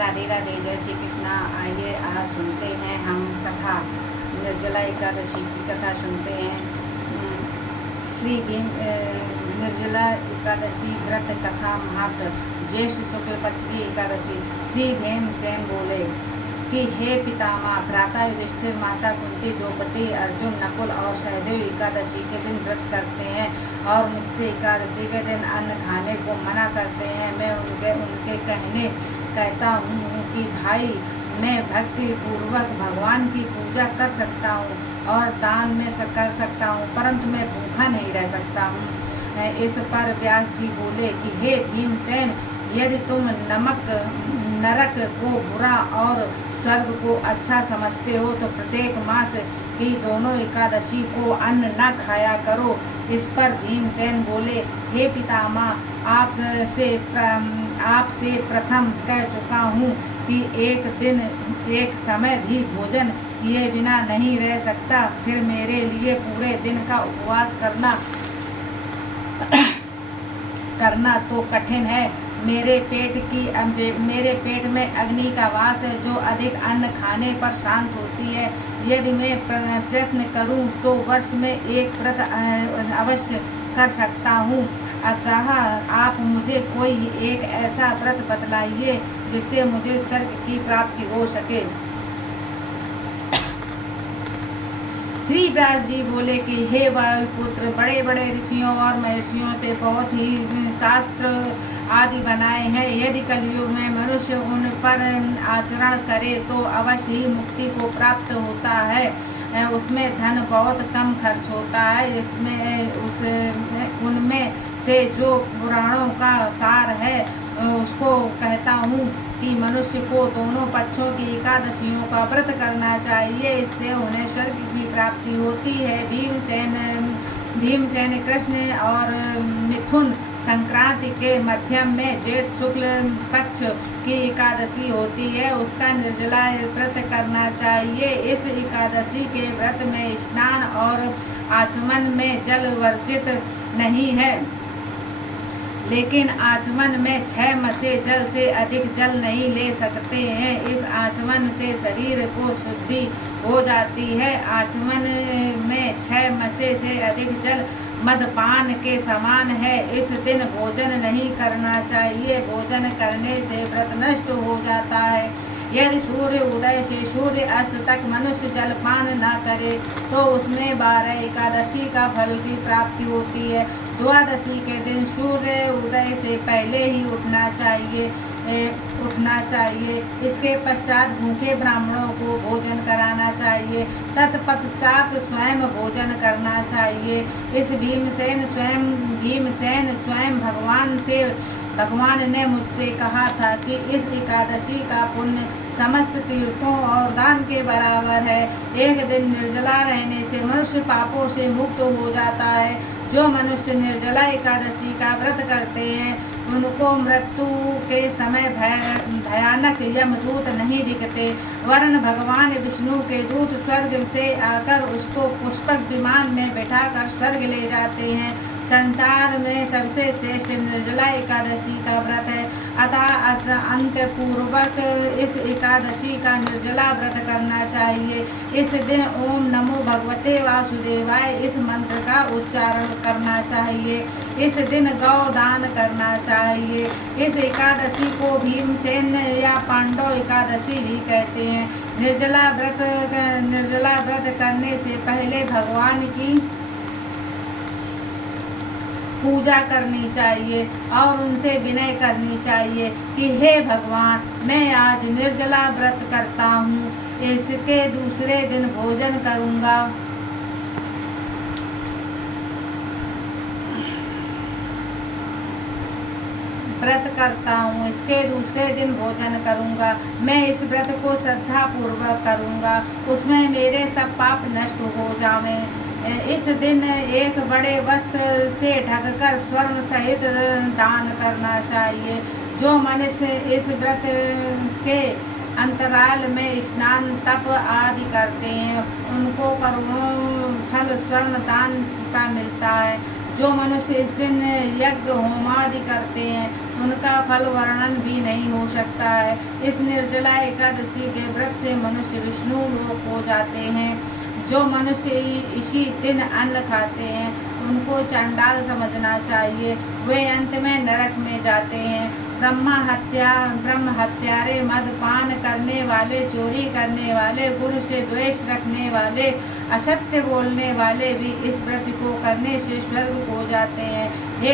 राधे राधे, जय श्री कृष्णा। आइए आज सुनते हैं हम कथा, निर्जला एकादशी की कथा सुनते हैं। श्री भीम निर्जला एकादशी व्रत कथा महत्व। ज्येष्ठ शुक्ल पक्ष की एकादशी। श्री भीमसेन बोले कि हे पितामह, भ्राता युधिष्ठिर, माता कुंती, द्रौपदी, अर्जुन, नकुल और सहदेव एकादशी के दिन व्रत करते हैं और मुझसे एकादशी के दिन अन्न खाने को मना करते हैं। मैं उनके कहता हूँ कि भाई, मैं भक्ति पूर्वक भगवान की पूजा कर सकता हूँ और दान में कर सकता हूँ, परंतु मैं भूखा नहीं रह सकता हूँ। इस पर व्यास जी बोले कि हे भीमसेन, यदि तुम नरक को बुरा और स्वर्ग को अच्छा समझते हो तो प्रत्येक मास की दोनों एकादशी को अन्न न खाया करो। इस पर भीमसेन बोले, हे पितामह, आपसे प्रथम कह चुका हूँ कि एक समय भी भोजन किए बिना नहीं रह सकता, फिर मेरे लिए पूरे दिन का उपवास करना तो कठिन है। मेरे पेट में अग्नि का वास है, जो अधिक अन्न खाने पर शांत होती है। यदि मैं प्रयत्न करूं तो वर्ष में एक व्रत अवश्य कर सकता हूं। अतः आप मुझे कोई एक ऐसा व्रत बतलाइए जिससे मुझे स्वर्ग की प्राप्ति हो सके। श्री व्यास जी बोले कि हे वायुपुत्र, बड़े बड़े ऋषियों और महर्षियों से बहुत ही शास्त्र आदि बनाए हैं। यदि कलयुग में मनुष्य उन पर आचरण करे तो अवश्य ही मुक्ति को प्राप्त होता है। उसमें धन बहुत कम खर्च होता है। उनमें से जो पुराणों का सार है उसको कहता हूँ कि मनुष्य को दोनों पक्षों की एकादशियों का व्रत करना चाहिए, इससे उन्हें स्वर्ग की प्राप्ति होती है। भीमसेन कृष्ण और मिथुन संक्रांति के मध्यम में जेठ शुक्ल पक्ष की एकादशी होती है, उसका निर्जला व्रत करना चाहिए। इस एकादशी के व्रत में स्नान और आचमन में जल वर्जित नहीं है, लेकिन आचमन में 6 मसे जल से अधिक जल नहीं ले सकते हैं। इस आचमन से शरीर को शुद्धि हो जाती है। आचमन में 6 मसे से अधिक जल मदपान के समान है। इस दिन भोजन नहीं करना चाहिए, भोजन करने से व्रत नष्ट हो जाता है। यदि सूर्य उदय से सूर्य अस्त तक मनुष्य जलपान न करे तो उसमें 12 एकादशी का फल की प्राप्ति होती है। द्वादशी के दिन सूर्य उदय से पहले ही उठना चाहिए। इसके पश्चात भूखे ब्राह्मणों को भोजन कराना चाहिए, तत्पश्चात स्वयं भोजन करना चाहिए। इस भीमसेन स्वयं भगवान ने मुझसे कहा था कि इस एकादशी का पुण्य समस्त तीर्थों और दान के बराबर है। एक दिन निर्जला रहने से मनुष्य पापों से मुक्त हो जाता है। जो मनुष्य निर्जला एकादशी का व्रत करते हैं उनको मृत्यु के समय भयानक यमदूत नहीं दिखते, वरन भगवान विष्णु के दूत स्वर्ग से आकर उसको पुष्पक विमान में बैठाकर स्वर्ग ले जाते हैं। संसार में सबसे श्रेष्ठ निर्जला एकादशी का व्रत है। अतः अंत पूर्वक इस एकादशी का निर्जला व्रत करना चाहिए। इस दिन ओम नमो भगवते वासुदेवाय इस मंत्र का उच्चारण करना चाहिए। इस दिन गौदान करना चाहिए। इस एकादशी को भीमसेन या पांडव एकादशी भी कहते हैं। निर्जला व्रत करने से पहले भगवान की पूजा करनी चाहिए और उनसे विनय करनी चाहिए कि हे भगवान, मैं आज निर्जला व्रत करता हूँ, इसके दूसरे दिन भोजन करूँगा। इसके दूसरे दिन भोजन करूँगा। मैं इस व्रत को श्रद्धा पूर्वक करूँगा, उसमें मेरे सब पाप नष्ट हो जावें। इस दिन एक बड़े वस्त्र से ढककर स्वर्ण सहित दान करना चाहिए। जो मनुष्य इस व्रत के अंतराल में स्नान तप आदि करते हैं उनको करोड़ों फल स्वर्ण दान का मिलता है। जो मनुष्य इस दिन यज्ञ होमादि करते हैं उनका फल वर्णन भी नहीं हो सकता है। इस निर्जला एकादशी के व्रत से मनुष्य विष्णु लोक हो जाते हैं। जो मनुष्य इसी दिन अन्न खाते हैं उनको चांडाल समझना चाहिए, वे अंत में नरक में जाते हैं। ब्रह्म हत्यारे, मदपान करने वाले, चोरी करने वाले, गुरु से द्वेष रखने वाले, असत्य बोलने वाले भी इस व्रत को करने से स्वर्ग को जाते हैं। हे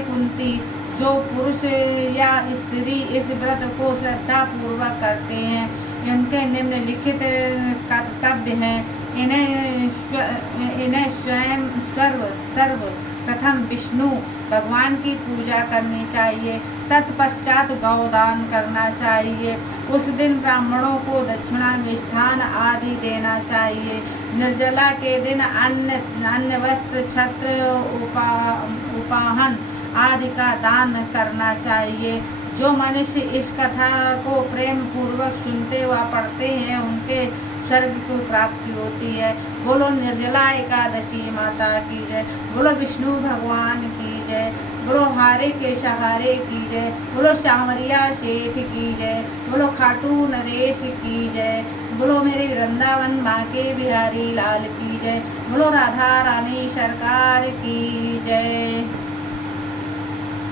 कुंती, जो पुरुष या स्त्री इस व्रत को श्रद्धा पूर्वक करते हैं उनके निम्नलिखित कर्तव्य हैं। इन्हें स्वयं सर्वप्रथम विष्णु भगवान की पूजा करनी चाहिए, तत्पश्चात गौदान करना चाहिए। उस दिन ब्राह्मणों को दक्षिणा, मिष्ठान आदि देना चाहिए। निर्जला के दिन अन्न वस्त्र, छत्र, उपाहन आदि का दान करना चाहिए। जो मनुष्य इस कथा को प्रेम पूर्वक सुनते व पढ़ते हैं उनके स्वर्ग को प्राप्ति होती है। बोलो निर्जला एकादशी माता की जय, बोलो विष्णु भगवान की जय, बोलो हारे के सहारे की जय, बोलो श्यामरिया सेठ की जय, बोलो खाटू नरेश की जय, बोलो मेरे वृंदावन माँ के बिहारी लाल की जय, बोलो राधा रानी सरकार की जय।